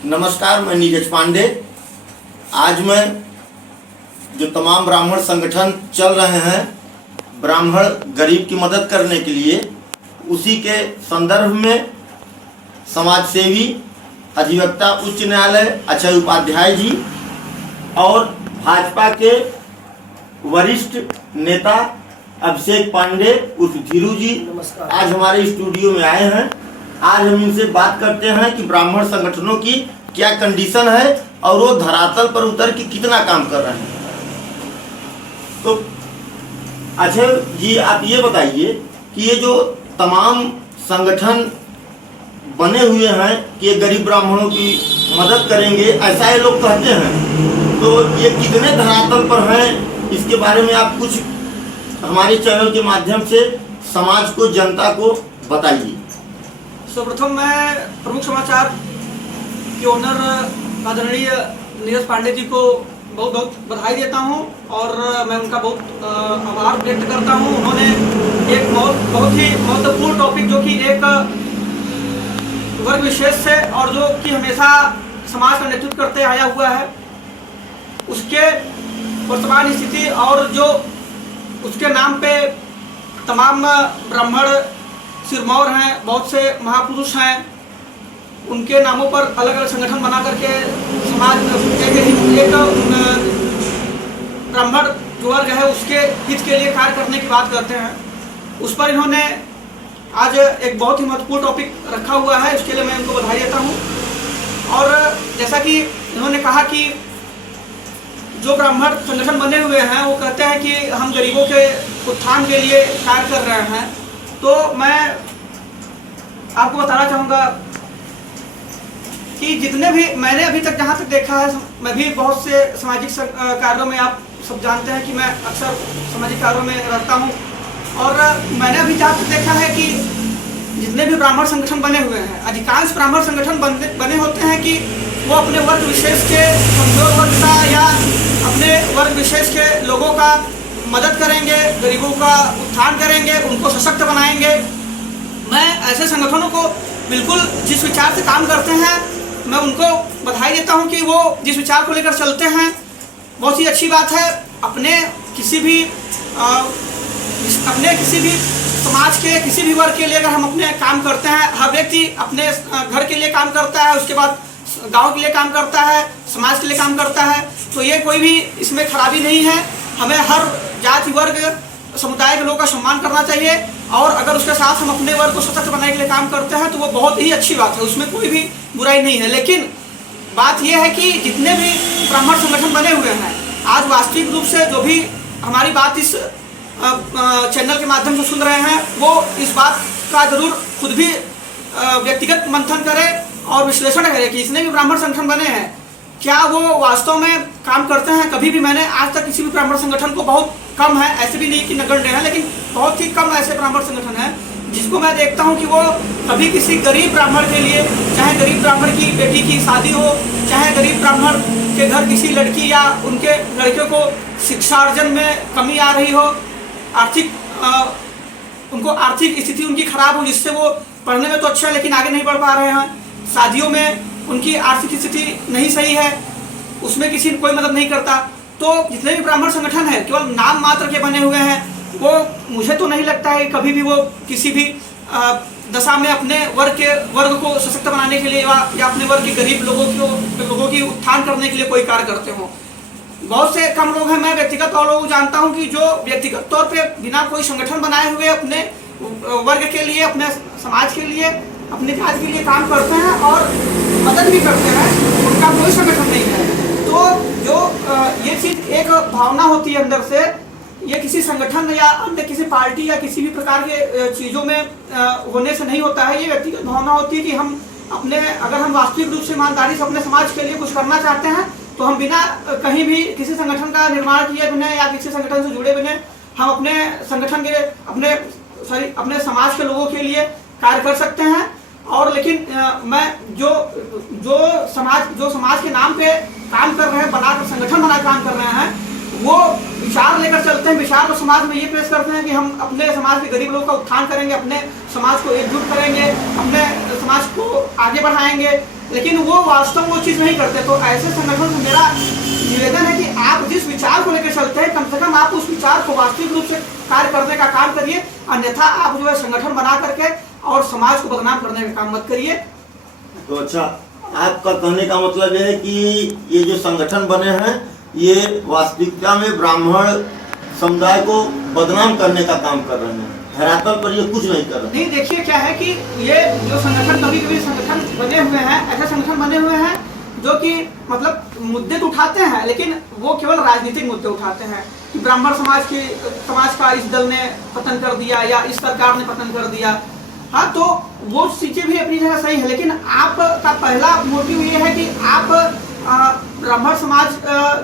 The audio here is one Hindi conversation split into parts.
नमस्कार, मैं नीरज पांडे। आज मैं जो तमाम ब्राह्मण संगठन चल रहे हैं ब्राह्मण गरीब की मदद करने के लिए, उसी के संदर्भ में समाज सेवी अधिवक्ता उच्च न्यायालय अक्षय उपाध्याय जी और भाजपा के वरिष्ठ नेता अभिषेक पांडे उर्फ धीरू जी आज हमारे स्टूडियो में आए हैं। आज हम इनसे बात करते हैं कि ब्राह्मण संगठनों की क्या कंडीशन है और वो धरातल पर उतर के कितना काम कर रहे हैं। तो अक्षय जी, आप ये बताइए कि ये जो तमाम संगठन बने हुए हैं कि ये गरीब ब्राह्मणों की मदद करेंगे, ऐसा ये लोग कहते हैं, तो ये कितने धरातल पर हैं, इसके बारे में आप कुछ हमारे चैनल के माध्यम से समाज को, जनता को बताइए। सर्वप्रथम मैं प्रमुख समाचार के ओनर आदरणीय नीरज पांडे जी को बहुत बहुत बधाई देता हूं और मैं उनका बहुत आभार व्यक्त करता हूं। उन्होंने एक बहुत ही महत्वपूर्ण टॉपिक, जो कि एक वर्ग विशेष से और जो कि हमेशा समाज का नेतृत्व करते आया हुआ है, उसके वर्तमान स्थिति और जो उसके नाम पे तमाम ब्राह्मण सिरमौर हैं, बहुत से महापुरुष हैं, उनके नामों पर अलग अलग संगठन बना करके समाज एक ब्राह्मण जो वर्ग है उसके हित के लिए कार्य करने की बात करते हैं। उस पर इन्होंने आज एक बहुत ही महत्वपूर्ण टॉपिक रखा हुआ है, इसके लिए मैं उनको बधाई देता हूँ। और जैसा कि इन्होंने कहा कि जो ब्राह्मण संगठन बने हुए हैं वो कहते हैं कि हम गरीबों के उत्थान के लिए कार्य कर रहे हैं, तो मैं आपको बताना चाहूँगा कि जितने भी मैंने अभी तक जहाँ तक देखा है, मैं भी बहुत से सामाजिक कार्यों में, आप सब जानते हैं कि मैं अक्सर सामाजिक कार्यों में रहता हूँ, और मैंने अभी जहाँ तक देखा है कि जितने भी ब्राह्मण संगठन बने हुए हैं, अधिकांश ब्राह्मण संगठन बने होते हैं कि वो अपने वर्ग विशेष के कमजोर वर्ग का या अपने वर्ग विशेष के लोगों का मदद करेंगे, गरीबों का उत्थान करेंगे, उनको सशक्त बनाएंगे। मैं ऐसे संगठनों को बिल्कुल जिस विचार से काम करते हैं, मैं उनको बधाई देता हूं कि वो जिस विचार को लेकर चलते हैं, बहुत ही अच्छी बात है। अपने किसी भी समाज के किसी भी वर्ग के लिए अगर हम अपने काम करते हैं, हर व्यक्ति अपने घर के लिए काम करता है, उसके बाद गांव के लिए काम करता है, समाज के लिए काम करता है, तो ये कोई भी इसमें खराबी नहीं है। हमें हर जाति वर्ग समुदाय के लोगों का सम्मान करना चाहिए, और अगर उसके साथ हम अपने वर्ग को सशक्त बनाने के लिए काम करते हैं तो वो बहुत ही अच्छी बात है, उसमें कोई भी बुराई नहीं है। लेकिन बात यह है कि जितने भी ब्राह्मण संगठन बने हुए हैं, आज वास्तविक रूप से जो भी हमारी बात इस चैनल के माध्यम से सुन रहे हैं, वो इस बात का जरूर खुद भी व्यक्तिगत मंथन करें और विश्लेषण करें कि जितने भी ब्राह्मण संगठन बने हैं, क्या वो वास्तव में काम करते हैं। कभी भी मैंने आज तक किसी भी ब्राह्मण संगठन को, बहुत कम है, ऐसे भी नहीं कि नगण्य है, लेकिन बहुत ही कम ऐसे ब्राह्मण संगठन हैं जिसको मैं देखता हूं कि वो कभी किसी गरीब ब्राह्मण के लिए, चाहे गरीब ब्राह्मण की बेटी की शादी हो, चाहे गरीब ब्राह्मण के घर किसी लड़की या उनके लड़के को शिक्षार्जन में कमी आ रही हो, उनको आर्थिक स्थिति उनकी खराब हो, जिससे वो पढ़ने में तो अच्छा है लेकिन आगे नहीं बढ़ पा रहे हैं, शादियों में उनकी आर्थिक स्थिति नहीं सही है, उसमें किसी कोई मदद नहीं करता। तो जितने भी ब्राह्मण संगठन हैं केवल नाम मात्र के बने हुए हैं, वो मुझे तो नहीं लगता है कभी भी वो किसी भी दशा में अपने वर्ग को सशक्त बनाने के लिए या अपने वर्ग के गरीब लोगों की उत्थान करने के लिए कोई कार्य करते हो। बहुत से कम लोग हैं, मैं व्यक्तिगत तौर पर जानता हूं कि जो व्यक्तिगत तौर पे बिना कोई संगठन बनाए हुए अपने वर्ग के लिए, अपने समाज के लिए, अपने जाति के लिए काम करते हैं और मदद भी करते हैं, उनका कोई संगठन नहीं है। तो जो ये चीज एक भावना होती है अंदर से, ये किसी संगठन या अन्य किसी पार्टी या किसी भी प्रकार के चीजों में होने से नहीं होता है। ये व्यक्तिगत भावना होती है कि हम अपने, अगर हम वास्तविक रूप से ईमानदारी से अपने समाज के लिए कुछ करना चाहते हैं, तो हम बिना कहीं भी किसी संगठन का निर्माण किए बिना या किसी संगठन से जुड़े बिना हम अपने संगठन के अपने समाज के लोगों के लिए कार्य कर सकते हैं। और लेकिन मैं जो समाज के नाम पे काम कर रहे हैं, बनाकर संगठन बना काम कर रहे हैं, वो विचार लेकर चलते हैं, विचार को समाज में ये पेश करते हैं कि हम अपने समाज के गरीब लोगों का उत्थान करेंगे, अपने समाज को एकजुट करेंगे, अपने समाज को आगे बढ़ाएंगे। लेकिन वो वास्तव में वो चीज़ नहीं करते। तो ऐसे संगठन से मेरा निवेदन है कि आप जिस विचार को लेकर चलते हैं, कम से कम आप उस विचार को वास्तविक रूप से कार्य करने का काम करिए, अन्यथा आप जो है संगठन बना करके और समाज को बदनाम करने का काम मत करिए। तो अच्छा, आपका कहने का मतलब है कि ये जो संगठन बने हैं ये वास्तविकता में ब्राह्मण समुदाय को बदनाम करने का काम कर रहे हैं, धरातल पर ये कुछ नहीं कर रहे। नहीं, देखिए क्या है कि ये जो संगठन कभी कभी संगठन बने हुए हैं, ऐसे संगठन बने हुए हैं जो कि मतलब मुद्दे तो उठाते हैं, लेकिन वो केवल राजनीतिक मुद्दे उठाते हैं कि ब्राह्मण समाज का इस दल ने पतन कर दिया या इस सरकार ने पतन कर दिया। हाँ, तो वो चीजें भी अपनी जगह सही है, लेकिन आपका पहला मोटिव ये है कि आप ब्राह्मण समाज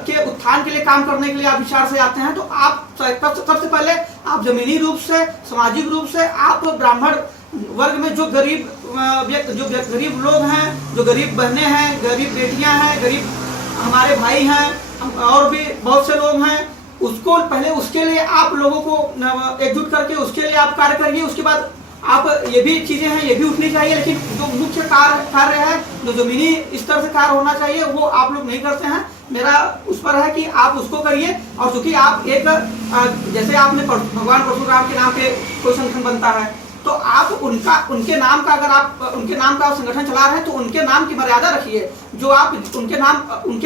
के उत्थान के लिए काम करने के लिए आप विचार से आते हैं। तो आप सबसे पहले आप जमीनी रूप से, सामाजिक रूप से आप ब्राह्मण वर्ग में जो गरीब लोग हैं, जो गरीब बहनें हैं, गरीब बेटियां हैं, गरीब हमारे भाई हैं और भी बहुत से लोग हैं, उसको पहले उसके लिए आप लोगों को एकजुट करके उसके लिए आप कार्य करिए। उसके बाद आप ये भी चीजें हैं, ये भी उठनी चाहिए, लेकिन जो मुख्य कार्य है, जो जमीनी स्तर से कार्य होना चाहिए, वो आप लोग नहीं करते हैं। मेरा उस पर है कि आप उसको करिए। और चूंकि आप एक जैसे आपने भगवान परशुराम के नाम पे कोई संगठन बनता है, तो आप उनके नाम का अगर आप उनके नाम का संगठन चला रहे हैं तो उनके नाम की मर्यादा रखिए। जो आप उनके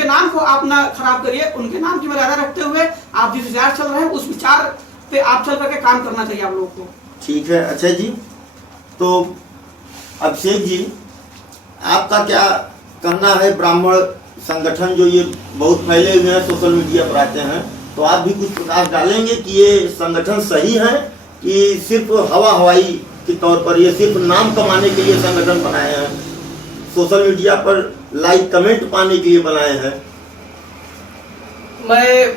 नाम को आप ना खराब करिए। उनके नाम की मर्यादा रखते हुए आप जिस विचार चल रहे हैं उस विचार पे आप चल करके काम करना चाहिए आप लोगों को। ठीक है। अच्छा जी, तो अभिषेक जी, आपका क्या कहना है? ब्राह्मण संगठन जो ये बहुत फैले हुए हैं, सोशल मीडिया पर आते हैं, तो आप भी कुछ प्रकाश डालेंगे कि ये संगठन सही है कि सिर्फ हवाई के तौर पर, ये सिर्फ नाम कमाने के लिए संगठन बनाए हैं, सोशल मीडिया पर लाइक कमेंट पाने के लिए बनाए हैं? मैं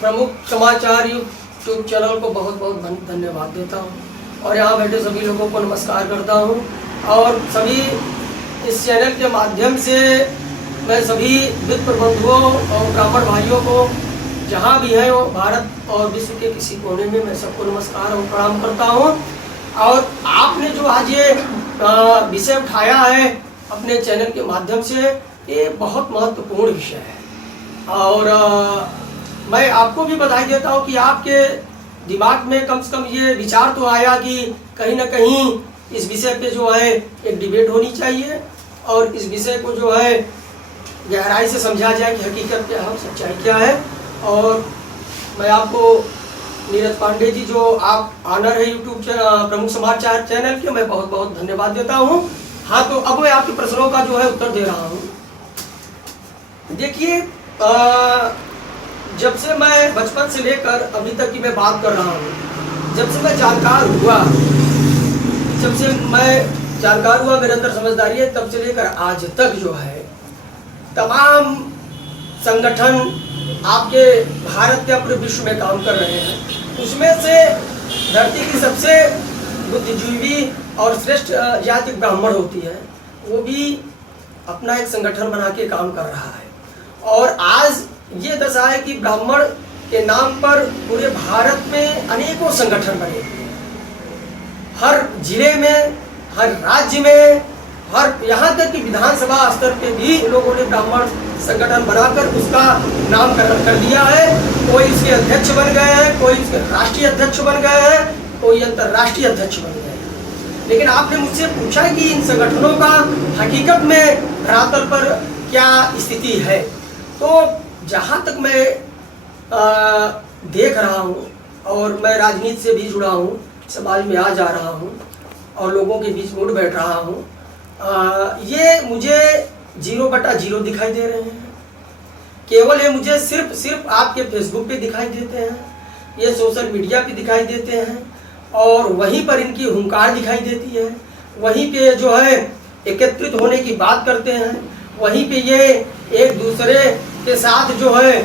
प्रमुख समाचार यूट्यूब चैनल को बहुत बहुत धन्यवाद देता हूँ और यहाँ बैठे सभी लोगों को नमस्कार करता हूँ। और सभी इस चैनल के माध्यम से मैं सभी मित्र बंधुओं और ब्राह्मण भाइयों को जहाँ भी है वो भारत और विश्व के किसी कोने में, मैं सबको नमस्कार और प्रणाम करता हूँ। और आपने जो आज ये विषय उठाया है अपने चैनल के माध्यम से, ये बहुत महत्वपूर्ण विषय है। और मैं आपको भी बधाई देता हूँ कि आपके दिमाग में कम से कम ये विचार तो आया कि कहीं ना कहीं इस विषय पे जो है एक डिबेट होनी चाहिए और इस विषय को जो है गहराई से समझा जाए कि हकीकत क्या है, सच्चाई क्या है। और मैं आपको नीरज पांडे जी, जो आप ऑनर है यूट्यूब प्रमुख समाचार चैनल के, मैं बहुत बहुत धन्यवाद देता हूँ। हाँ, तो अब मैं आपके प्रश्नों का जो है उत्तर दे रहा हूँ। देखिए, जब से मैं बचपन से लेकर अभी तक की मैं बात कर रहा हूँ, जब से मैं जानकार हुआ मेरे अंदर समझदारी है, तब से लेकर आज तक जो है तमाम संगठन आपके भारत के पूरे विश्व में काम कर रहे हैं। उसमें से धरती की सबसे बुद्धिजीवी और श्रेष्ठ जाति ब्राह्मण होती है, वो भी अपना एक संगठन बना के काम कर रहा है। और आज ये दशा है कि ब्राह्मण के नाम पर पूरे भारत में अनेकों संगठन बने, हर जिले में, हर राज्य में, हर यहाँ तक कि विधानसभा स्तर पे भी लोगों ने ब्राह्मण संगठन बनाकर उसका नामकरण कर दिया है। कोई इसके अध्यक्ष बन गए हैं, कोई इसके राष्ट्रीय अध्यक्ष बन गए हैं, कोई अंतर्राष्ट्रीय अध्यक्ष बन गए हैं। लेकिन आपने मुझसे पूछा कि इन संगठनों का हकीकत में धरातल पर क्या स्थिति है, तो जहाँ तक मैं देख रहा हूँ और मैं राजनीति से भी जुड़ा हूँ, समाज में आ जा रहा हूँ और लोगों के बीच उठ बैठ रहा हूँ, ये मुझे 0/0 दिखाई दे रहे हैं। केवल ये मुझे सिर्फ आपके फेसबुक पे दिखाई देते हैं, ये सोशल मीडिया पे दिखाई देते हैं और वहीं पर इनकी हुंकार दिखाई देती है। वहीं पे जो है एकत्रित होने की बात करते हैं, वहीं पे ये एक दूसरे के साथ जो है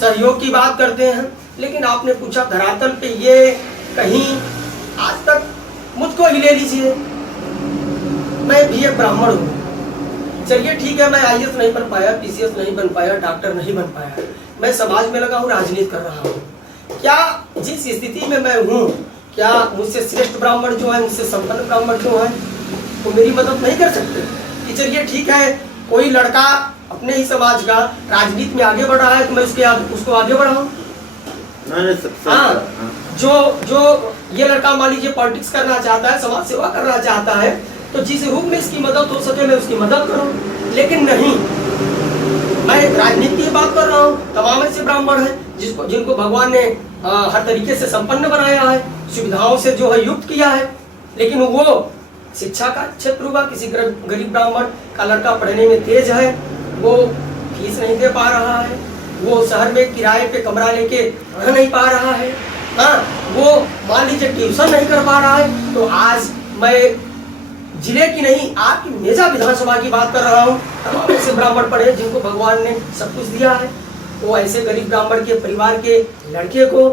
सहयोग की बात करते हैं। लेकिन आपने पूछा धरातल पे ये कहीं आज तक, मुझको ही ले लीजिए, मैं भी एक ब्राह्मण हूँ। चलिए ठीक है, मैं IAS नहीं बन पाया, PCS नहीं बन पाया, डॉक्टर नहीं बन पाया, मैं समाज में लगा हूँ, राजनीति कर रहा हूँ। क्या जिस स्थिति में मैं हूँ, क्या मुझसे श्रेष्ठ ब्राह्मण जो है, मुझसे संपन्न ब्राह्मण जो है, वो मेरी मदद नहीं कर सकते? कि चलिए ठीक है, कोई लड़का अपने ही समाज का राजनीति में आगे बढ़ रहा है तो मैं उसको आगे बढ़ाऊं। हाँ, जो ये लड़का मान लीजिए पॉलिटिक्स करना चाहता है, समाज सेवा करना चाहता है, तो जिस रूप में इसकी मदद हो सके मैं उसकी मदद करूं। लेकिन नहीं, मैं राजनीति की बात कर रहा हूँ। तमाम ऐसे ब्राह्मण हैं जिनको भगवान ने हर तरीके से संपन्न बनाया है, सुविधाओं से जो है युक्त किया है, लेकिन वो शिक्षा का क्षेत्र हुआ, किसी गरीब ब्राह्मण का लड़का पढ़ने में तेज है, वो फीस नहीं दे पा रहा है, वो शहर में किराए पे कमरा लेके रह नहीं पा रहा है, हाँ, वो मान लीजिए ट्यूशन नहीं कर पा रहा है। तो आज मैं जिले की नहीं, आपकी मेजा विधानसभा की बात कर रहा हूँ। तमाम ऐसे ब्राह्मण पढ़े जिनको भगवान ने सब कुछ दिया है, वो ऐसे गरीब ब्राह्मण के परिवार के लड़के को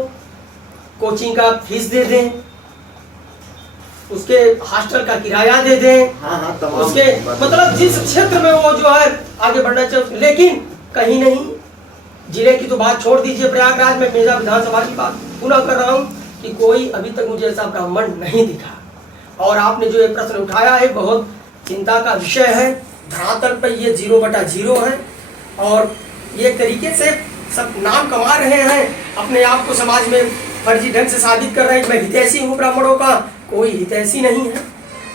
कोचिंग का फीस दे दें, उसके हॉस्टल का किराया दे दें, उसके मतलब जिस क्षेत्र में वो जो है आगे बढ़ना चाहिए। लेकिन कहीं नहीं, जिले की तो बात छोड़ दीजिए, प्रयागराज में मेजा विधानसभा की बात पुनः कर रहा हूँ कि कोई अभी तक मुझे ऐसा ब्राह्मण नहीं दिखा। और आपने जो ये प्रश्न उठाया है बहुत चिंता का विषय है। धरातल पर ये 0/0 है और ये तरीके से सब नाम कमा रहे हैं, अपने आप को समाज में फर्जी ढंग से साबित कर रहे हैं कि मैं हितैषी हूँ ब्राह्मणों का। कोई हितैषी नहीं है,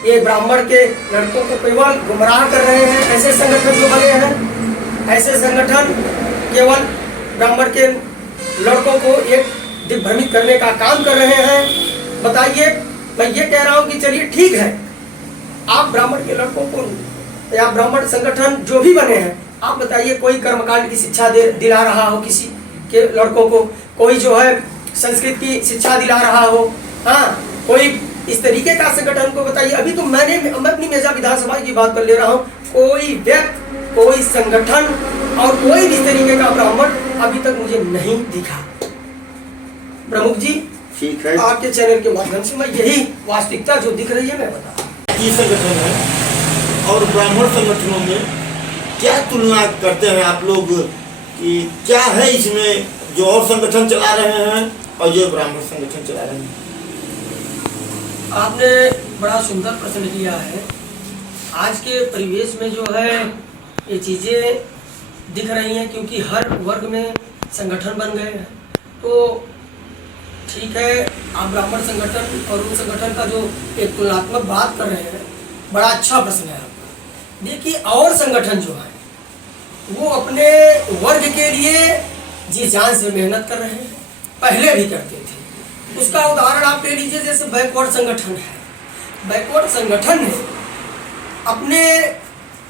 ये ब्राह्मण के लड़कों को केवल गुमराह कर रहे हैं। ऐसे संगठन जो बने हैं, ऐसे संगठन केवल ब्राह्मण के लड़कों को एक दिग्भ्रमित करने का काम कर रहे हैं। बताइए, मैं ये कह रहा हूँ कि चलिए ठीक है, आप ब्राह्मण के लड़कों को या ब्राह्मण संगठन जो भी बने हैं, आप बताइए कोई कर्मकांड की शिक्षा दिला रहा हो किसी के लड़कों को, कोई जो है संस्कृत की शिक्षा दिला रहा हो, हाँ, कोई इस तरीके का संगठन को बताइए। अभी तो मैं अपनी मेजा विधानसभा की बात कर ले रहा हूँ, कोई व्यक्ति, कोई संगठन और कोई इस तरीके का ब्राह्मण अभी तक मुझे नहीं दिखा। प्रमुख जी, ठीक है, आपके चैनल के माध्यम से मैं यही वास्तविकता जो दिख रही है मैं बता। संगठन है और ब्राह्मण संगठनों में क्या तुलना करते हैं आप लोग कि क्या है इसमें जो और संगठन चला रहे हैं और जो ब्राह्मण संगठन चला रहे हैं? आपने बड़ा सुंदर प्रश्न किया है। आज के परिवेश में जो है ये चीज़ें दिख रही हैं, क्योंकि हर वर्ग में संगठन बन गए हैं। तो ठीक है, आप ब्राह्मण संगठन और उन संगठन का जो एक तुलनात्मक बात कर रहे हैं, बड़ा अच्छा प्रश्न है आपका। देखिए, और संगठन जो है वो अपने वर्ग के लिए जी जान से मेहनत कर रहे हैं, पहले भी करते थे। उसका उदाहरण आप ले लीजिए, जैसे बैकवर्ड संगठन है। बैकवर्ड संगठन ने अपने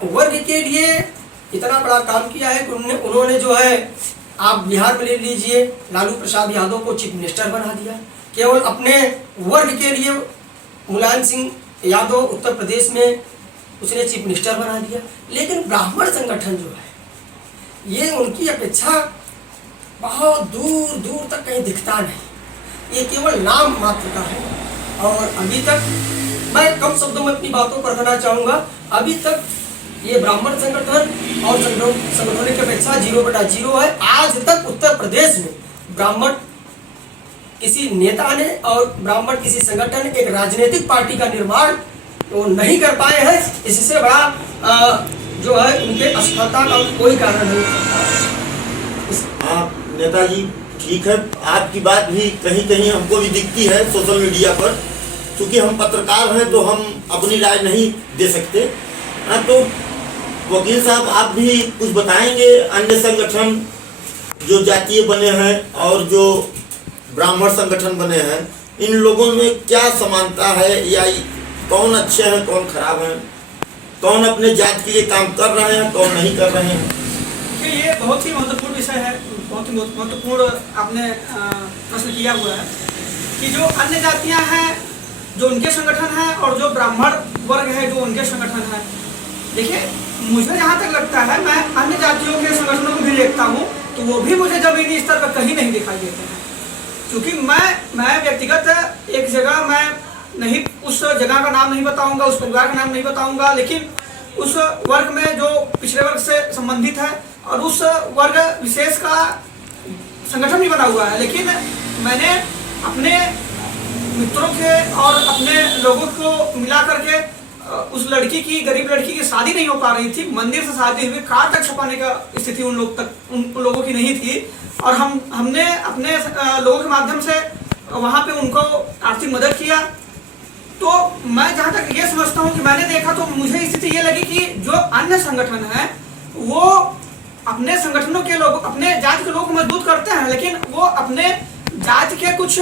वर्ग के लिए इतना बड़ा काम किया है कि उन्होंने जो है, आप बिहार में ले लीजिए, लालू प्रसाद यादव को चीफ मिनिस्टर बना दिया, केवल अपने वर्ग के लिए। मुलायम सिंह यादव उत्तर प्रदेश में उसने चीफ मिनिस्टर बना दिया। लेकिन ब्राह्मण संगठन जो है, ये उनकी अपेक्षा बहुत दूर दूर तक कहीं दिखता नहीं, ये केवल नाम मात्र का है। और अभी तक मैं कम शब्दों में अपनी बातों को रखना चाहूँगा, अभी तक ये ब्राह्मण संगठन और संगठनों की अपेक्षा 0/0 है। आज तक उत्तर प्रदेश में ब्राह्मण किसी नेता ने और ब्राह्मण किसी संगठन ने एक राजनीतिक पार्टी का निर्माण तो नहीं कर पाए हैं। इससे बड़ा जो है उनके असफलता का कोई कारण नहीं। हाँ नेताजी, ठीक है, आपकी बात भी कहीं कहीं हमको भी दिखती है सोशल मीडिया पर। क्योंकि हम पत्रकार हैं तो हम अपनी राय नहीं दे सकते। हाँ, तो वकील साहब, आप भी कुछ बताएंगे, अन्य संगठन जो जातीय बने हैं और जो ब्राह्मण संगठन बने हैं, इन लोगों में क्या समानता है, या कौन अच्छे हैं कौन खराब हैं, कौन अपने जात के लिए काम कर रहे हैं कौन नहीं कर रहे हैं? ये बहुत ही महत्वपूर्ण विषय है, बहुत ही महत्वपूर्ण आपने प्रश्न किया हुआ है कि जो अन्य जातियां हैं जो उनके संगठन हैं और जो ब्राह्मण वर्ग है जो उनके संगठन है। देखिए, मुझे जहाँ तक लगता है, मैं अन्य जातियों के संगठनों को भी देखता हूँ तो वो भी मुझे जमीनी स्तर पर कहीं नहीं दिखाई देते हैं। क्योंकि मैं व्यक्तिगत एक जगह, मैं नहीं उस जगह का नाम नहीं बताऊंगा, उस परिवार का नाम नहीं बताऊंगा, लेकिन उस वर्ग में जो पिछड़े वर्ग से संबंधित है और उस वर्ग विशेष का संगठन भी बना हुआ है। लेकिन मैंने अपने मित्रों के और अपने लोगों को मिला करके उस लड़की की, गरीब लड़की की शादी नहीं हो पा रही थी। मंदिर से शादी हुई, कार्ड तक छपाने का स्थिति उन लोगों की नहीं थी। और हमने अपने लोगों के माध्यम से वहाँ पे उनको आर्थिक मदद किया। तो मैं जहाँ तक ये समझता हूँ कि मैंने देखा तो मुझे स्थिति ये लगी कि जो अन्य संगठन है वो अपने संगठनों के लोग, अपने जाति के लोगों को मजबूत करते हैं, लेकिन वो अपने जाति के कुछ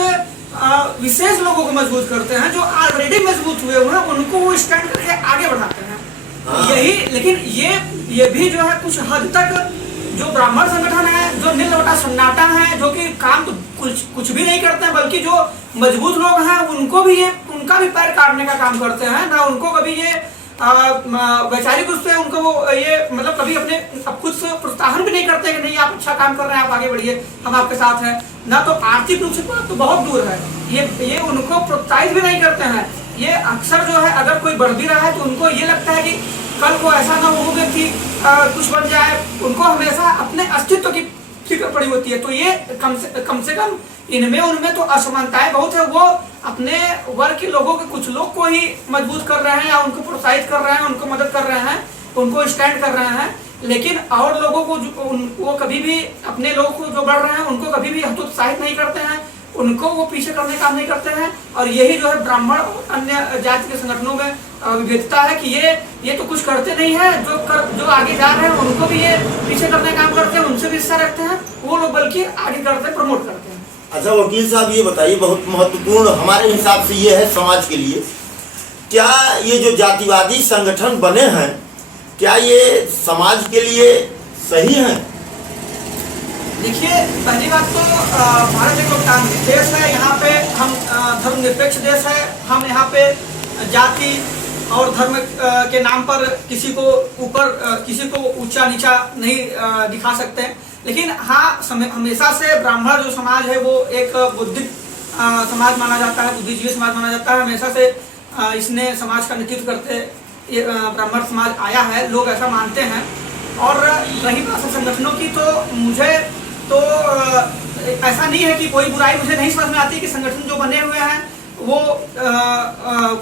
विशेष लोगों को मजबूत करते हैं जो ऑलरेडी मजबूत हुए हैं, उनको वो स्टैंड करके आगे बढ़ाते हैं। यही, लेकिन ये भी जो है कुछ हद तक जो ब्राह्मण संगठन है, जो नीलवटा सन्नाटा है, जो कि काम तो कुछ भी नहीं करते हैं, बल्कि जो मजबूत लोग हैं उनको भी उनका भी पैर काटने का काम करते हैं ना। उनको कभी ये वैचारिक रूप से उनको वो ये मतलब कभी अपने खुद से प्रोत्साहन भी नहीं करते कि नहीं आप अच्छा काम कर रहे हैं, आप आगे बढ़िए, हम आपके साथ हैं ना। तो आर्थिक रूप से तो बहुत दूर है, ये उनको प्रोत्साहित भी नहीं करते हैं। ये अक्सर जो है अगर कोई बढ़ भी रहा है तो उनको ये लगता है कि कल को ऐसा ना हो व्यक्ति कुछ बन जाए, उनको हमेशा अपने अस्तित्व की फिक्र पड़ी होती है। तो ये कम से कम इनमें उनमें तो असमानताएं बहुत है। वो अपने वर्ग के लोगों के कुछ लोग को ही मजबूत कर रहे हैं या उनको प्रोत्साहित कर रहे हैं, उनको मदद कर रहे हैं, उनको स्टैंड कर रहे हैं, लेकिन और लोगों को वो कभी भी अपने लोगों को जो बढ़ रहे हैं उनको कभी भी हतोत्साहित नहीं करते हैं, उनको वो पीछे करने का काम नहीं करते हैं। और यही जो है ब्राह्मण और अन्य जाति के संगठनों में विविधता है कि ये तो कुछ करते नहीं है, जो आगे जा रहे हैं उनको भी ये पीछे करने का काम करते हैं, उनसे भी हिस्सा रखते हैं, वो लोग बल्कि आगे करते हैं, प्रमोट करते हैं। अच्छा वकील साहब ये बताइए, बहुत महत्वपूर्ण हमारे हिसाब से ये है समाज के लिए, क्या ये जो जातिवादी संगठन बने हैं क्या ये समाज के लिए सही हैं? देखिए, पहली बात तो भारत एक लोकतांत्रिक देश है, यहाँ पे हम धर्मनिरपेक्ष देश है। हम यहाँ पे जाति और धर्म के नाम पर किसी को किसी को ऊंचा नीचा नहीं दिखा सकते। लेकिन हाँ, हमेशा से ब्राह्मण जो समाज है वो एक बुद्धिक समाज माना जाता है, बुद्धिजीवी समाज माना जाता है। हमेशा से इसने समाज का नेतृत्व करते ये ब्राह्मण समाज आया है, लोग ऐसा मानते हैं। और रही बात संगठनों की, तो मुझे तो ऐसा नहीं है कि कोई बुराई मुझे नहीं समझ में आती कि संगठन जो बने हुए हैं वो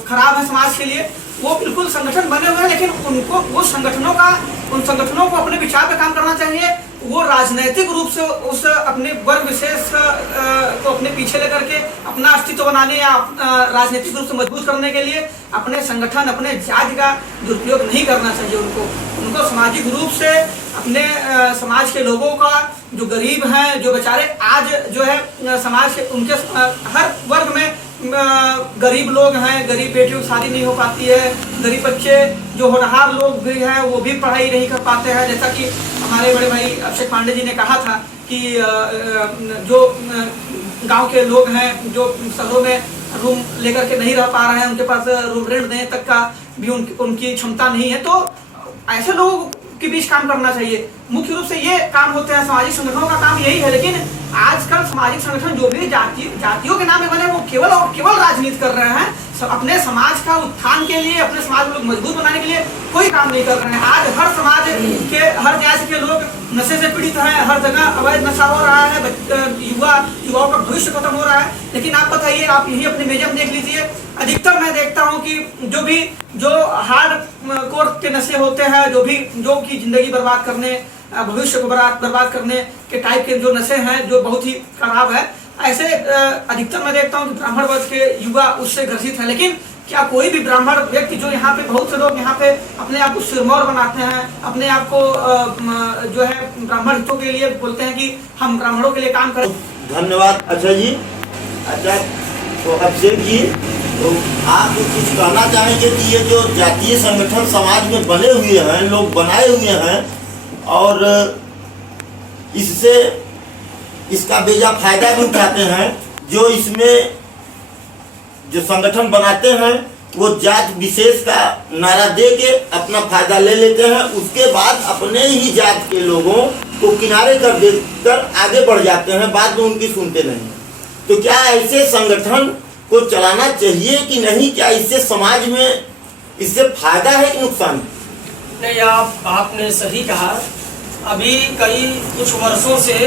खराब है समाज के लिए। वो बिल्कुल संगठन बने हुए हैं, लेकिन उनको उन संगठनों को अपने विचार पे काम करना चाहिए। वो राजनैतिक रूप से उस अपने वर्ग विशेष को अपने पीछे लेकर के अपना अस्तित्व बनाने या राजनीतिक रूप से मजबूत करने के लिए अपने संगठन, अपने जाति का दुरुपयोग नहीं करना चाहिए। उनको सामाजिक रूप से अपने समाज के लोगों का, जो गरीब हैं, जो बेचारे आज जो है समाज के उनके हर वर्ग में गरीब लोग हैं, गरीब बेटियों की शादी नहीं हो पाती है, गरीब बच्चे जो होनहार लोग भी हैं वो भी पढ़ाई नहीं कर पाते हैं। जैसा कि हमारे बड़े भाई अभिषेक पांडे जी ने कहा था कि जो गांव के लोग हैं जो शहरों में रूम लेकर के नहीं रह पा रहे हैं, उनके पास रूम रेंट देने तक का भी उनकी क्षमता नहीं है। तो ऐसे लोगों के बीच काम करना चाहिए। मुख्य रूप से ये काम होते हैं, सामाजिक संगठनों का काम यही है। लेकिन आजकल सामाजिक संगठन जो भी जातियों के नाम पे बने वो केवल और केवल राजनीति कर रहे हैं। अपने समाज का उत्थान के लिए, अपने समाज को मजबूत बनाने के लिए कोई काम नहीं कर रहे हैं। आज हर समाज के, हर जाति के लोग नशे से पीड़ित हैं, हर जगह अवैध नशा हो रहा है, युवाओं का भविष्य खत्म हो रहा है। लेकिन आप बताइए, आप यही अपने म्यूजियम देख लीजिए, अधिकतर मैं देखता हूँ कि जो हार्ड कोर के नशे होते हैं, जो कि जिंदगी बर्बाद करने, भविष्य को बर्बाद करने के टाइप के जो नशे हैं, जो बहुत ही खराब है, ऐसे अधिकतर मैं देखता हूँ कि ब्राह्मण वर्ग के युवा उससे ग्रसित है। लेकिन क्या कोई भी ब्राह्मण व्यक्ति, जो यहाँ पे बहुत से लोग यहाँ पे अपने आप को सिरमौर बनाते हैं, अपने आप को जो है ब्राह्मण हितों के लिए बोलते हैं कि हम ब्राह्मणों के लिए काम करें। धन्यवाद। अच्छा जी, अच्छा तो अभिषेक जी, तो आप कुछ कहना चाहेंगे कि ये जो जातीय संगठन समाज में बने हुए हैं, लोग बनाए हुए हैं, और इसका बेजा फायदा भी उठाते हैं, जो इसमें जो संगठन बनाते हैं वो जात विशेष का नारा दे के अपना फायदा ले लेते हैं, उसके बाद अपने ही जात के लोगों को किनारे कर देकर आगे बढ़ जाते हैं, बाद में उनकी सुनते नहीं। तो क्या ऐसे संगठन को चलाना चाहिए कि नहीं? क्या इससे समाज में इससे फायदा है कि नुकसान? नहीं, आपने सही कहा। अभी कुछ वर्षों से,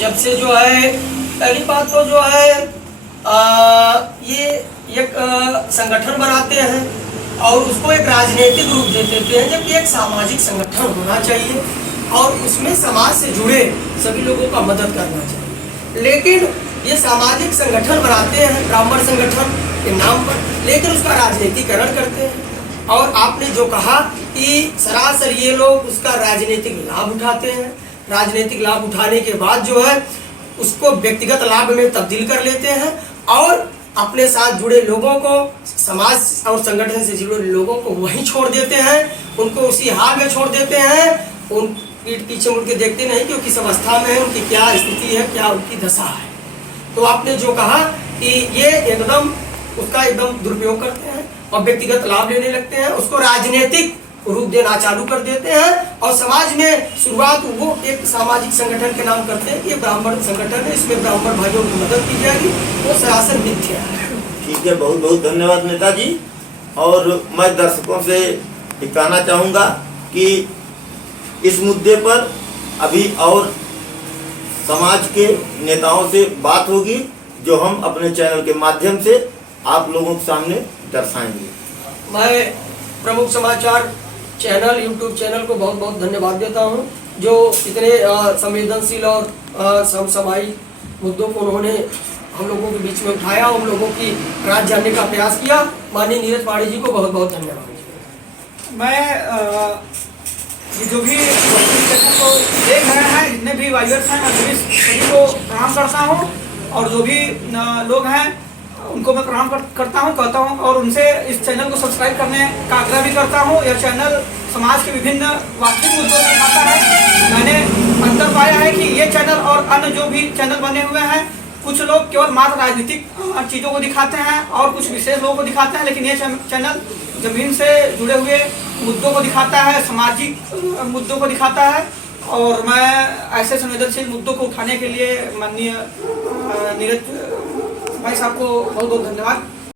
जब से जो है, पहली बात तो जो है ये एक संगठन बनाते हैं और उसको एक राजनीतिक रूप दे देते हैं, जबकि एक सामाजिक संगठन होना चाहिए और उसमें समाज से जुड़े सभी लोगों का मदद करना चाहिए। लेकिन ये सामाजिक संगठन बनाते हैं ब्राह्मण संगठन के नाम पर, लेकिन उसका राजनीतिकरण करते हैं। और आपने जो कहा कि सरासर ये लोग उसका राजनीतिक लाभ उठाते हैं, राजनीतिक लाभ उठाने के बाद जो है उसको व्यक्तिगत लाभ में तब्दील कर लेते हैं और अपने साथ जुड़े लोगों को, समाज और संगठन से जुड़े लोगों को वहीं छोड़ देते हैं, उनको उसी हाल में छोड़ देते हैं। उन पीठ पीछे मुड़ के देखते नहीं कि वो किस अवस्था में है, उनकी क्या स्थिति है, क्या उनकी दशा है। तो आपने जो कहा कि ये एकदम उसका एकदम दुरुपयोग करते हैं और व्यक्तिगत लाभ लेने लगते हैं, उसको राजनीतिक रूप देना चालू कर देते हैं और समाज में शुरुआत वो एक सामाजिक संगठन के नाम करते हैं कि ये ब्राह्मण संगठन है, इसमें ब्राह्मण भाइयों की मदद की जाएगी, वो सरासर मिथ्या है। ठीक है, बहुत बहुत धन्यवाद नेताजी। और मैं दर्शकों से ये कहना चाहूँगा कि इस मुद्दे पर अभी और समाज के नेताओं से बात होगी, जो हम अपने चैनल के माध्यम से आप लोगों के सामने दर्शाएंगे। मैं प्रमुख समाचार चैनल, यूट्यूब चैनल को बहुत बहुत धन्यवाद देता हूं, जो इतने संवेदनशील और समसामयिक मुद्दों को उन्होंने हम लोगों के बीच में उठाया, हम लोगों की राज जानने का प्रयास किया। माननीय नीरज पांडे जी को बहुत बहुत धन्यवाद। मैं ये जो भी चैनल को देख रहे हैं, जितने भी वायर्स हैं, मैं सभी को प्रणाम करता हूँ और जो भी लोग हैं उनको मैं प्रणाम करता हूँ, कहता हूँ और उनसे इस चैनल को सब्सक्राइब करने का आग्रह भी करता हूँ। यह चैनल समाज के विभिन्न वास्तविक मुद्दों को दिखाता है। मैंने अंतर पाया है कि ये चैनल और अन्य जो भी चैनल बने हुए हैं, कुछ लोग केवल मात्र राजनीतिक चीज़ों को दिखाते हैं और कुछ विशेष लोगों को दिखाते हैं, लेकिन ये चैनल जमीन से जुड़े हुए मुद्दों को दिखाता है, सामाजिक मुद्दों को दिखाता है। और मैं ऐसे संवेदनशील मुद्दों को उठाने के लिए माननीय नीरज भाई साहब को बहुत बहुत धन्यवाद